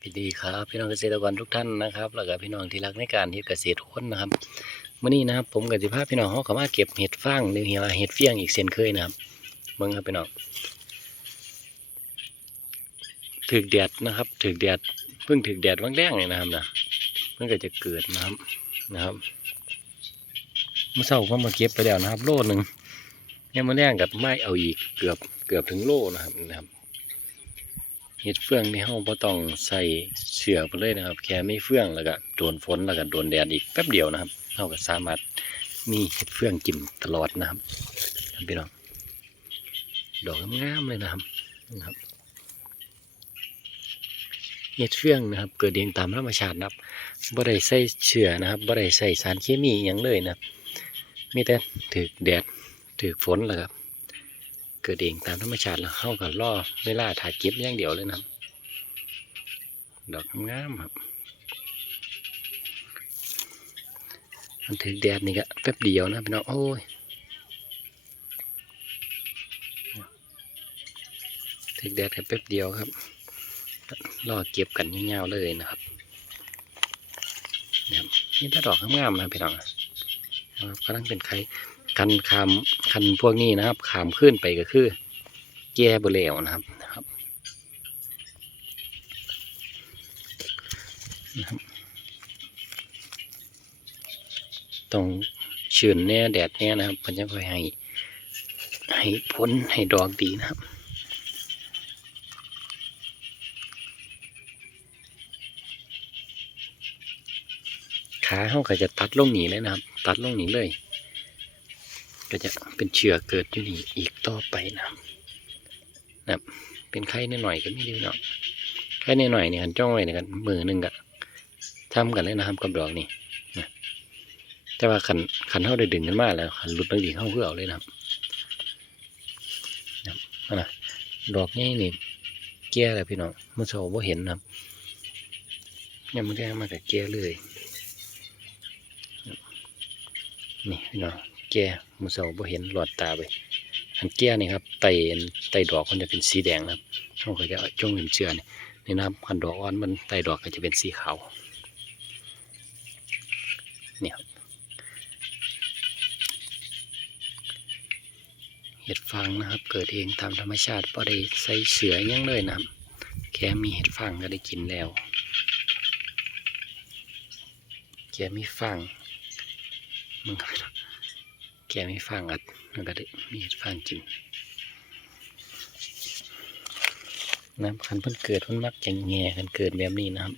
พี่ดีครับพี่น้องเกษตรกรทุกท่านนะครับแล้วก็พี่น้องที่รักในการเฮ็ดเกษตรทุกคนนะครับมื้อนี้นะครับผมกับสิพาพพี่น้องเฮาเข้ามาเก็บเห็ดฟางหรือว่าเห็ดเฟี้ยงอีกเช่นเคยนะครับเบิ่งครับพี่น้องถึกแดดนะครับถึกแดดเพิ่งถึกแดดแรงๆนี่นะครับนะมันก็จะเกิดนะครับนะครับเมื่อเช้าผมมาเก็บไปแล้วนะครับ โลหนึ่งยังมาแรงกับไม่เอาอีกเกือบเกือบถึงโลนะครับนะครับ ห็ดเฟืองที่เฮาบ่ต้องใส่เชือกไปเลยนะครับ แค่ไม่เฟืองแล้วก็โดนฝนแล้วก็โดนแดดอีกแป๊บเดียวนะครับเฮาก็สามารถมีเห็ดเฟืองกินตลอดนะครับครับพี่น้องดอกงามเลยนะครับนะครับเห็ดเฟืองนะครับ เกิดเองตามธรรมชาตินะครับบ่ได้ใส่เชือนะครับบ่ได้ใส่สารเคมีอย่างเลยนะครับมีแต่ถือแดดถือฝนแล้วครับ เกิดเองตามธรรมชาติแล้วเข้ากับล่อเวลาถ่ายเก็บอย่างเดียวเลยนะครับดอกงามครับมันถึงแดดนี่ก็แป๊บเดียวนะพี่น้องโอ้ยถึงแดดแค่แป๊บเดียวครับรอเก็บกันยาวๆเลยนะครับนี่ถ้าดอกงามๆนะพี่น้องกำลังเป็นไข่ คันคามคันพวกนี้นะครับขามขึ้นไปก็คือ แก่บเหลวนะครับนะครับนะครับต้องชื้นแน่แดดแน่นะครับมันจะค่อยให้ให้ผลให้ดอกดีนะครับขาเขาก็จะตัดลงหนีเลยนะครับ ตัดลงหนีเลย ก็จะเป็นเชื้อเกิดอยู่นี่อีกต่อไปนะครับนะเป็นไข้นิดหน่อยก็มีดีเนาะไข้นิดหน่อยเนี่ยกันจ้องไว้เนี่ยกันมือหนึ่งก็ทำกันเลยนะครับกับดอกนี่นะแต่ว่าขันขันเขาได้ดึงกันมากแล้วขันหลุดบางทีเข้าเพื่อเอาเลยนะครับนะนะดอกนี่นี่แก่แล้วพี่น้องเมื่อเช้าบ่าเห็นนะครับยังไม่ได้มาแต่แก่เลยนี่พี่น้อง แก่มือเสาบ่เห็นหลอดตาไปอันแก่นี่ครับไตไตดอกมันจะเป็นสีแดงนะครับเขาก็จะจ้องเห็นเชื่อนี่นี่นะครับพันดอกอ่อนมันไตดอกก็จะเป็นสีขาวนี่ครับเห็ดฟางนะครับ เกิดเองตามธรรมชาติพอได้ใส่เสือยังเลยนะครับ แค่มีเห็ดฟางก็ได้กินแล้วแค่มีฟางมันก็ แกไม่ฟังอัดมันก็ได้มีฟังกินน้ำคันเพิ่นเกิดเพิ่นมักจะแง่กันเกิดแบบนี้นะครับ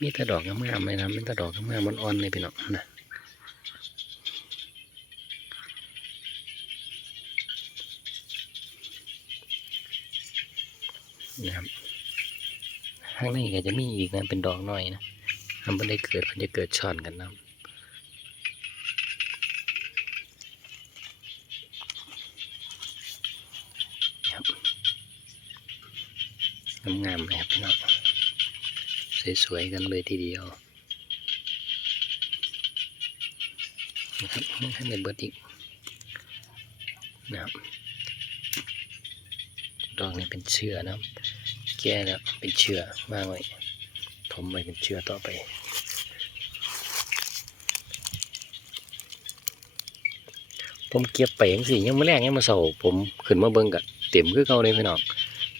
มีแต่ดอกงามๆเลยนะมีแต่ดอกงามๆมันอ่อนเลยพี่น้องนะ นะครับข้างในก็จะมีอีกนะเป็นดอกหน้อยนะมันไม่ได้เกิดมันจะเกิดช่อนกันนะครับงามๆเลยครับพี่น้องสวยๆกันเลยทีเดียวนะครับให้ในเบิร์ดอีกนะครับดอกนี้เป็นเชื้อนะครับ แก่แล้วเป็นเชื้อมากเลยถมไปเป็นเชื้อต่อไปผมเก็บไปยังสิยังไม่แรงยังมาเสาผมขึ้นมาเบิ่งกับเต็มคือเก่าเลยพี่น้อง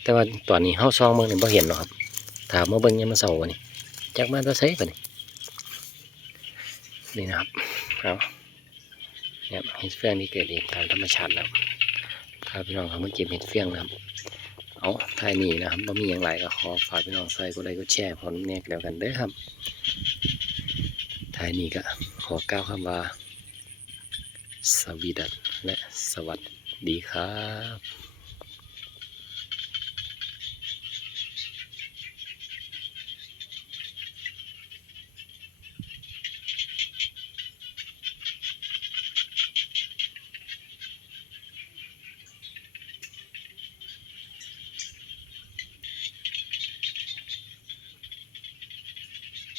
แต่ว่าตอนนี้เฮาซองเบิ่งนี่บ่เห็นหรอกครับถามมาเบิ่งยังมาเสาวันนี้จากมาตะไซปะนี่นี่นะครับเอาเนี่ยเห็ดเฟืองนี่เกิดเองตามธรรมชาติแล้วพาพี่น้องเขามาเก็บเห็ดเฟืองนะครับ เอาท้ายนี้นะครับบ่มีอย่างไรก็ขอฝากพี่น้องใส่ก็ได้ก็แชร์พร้อมแนกแล้วกันเด้อครับท้ายนี้ก็ขอกล่าวคำว่า สวีดัสและสวัสดีครับ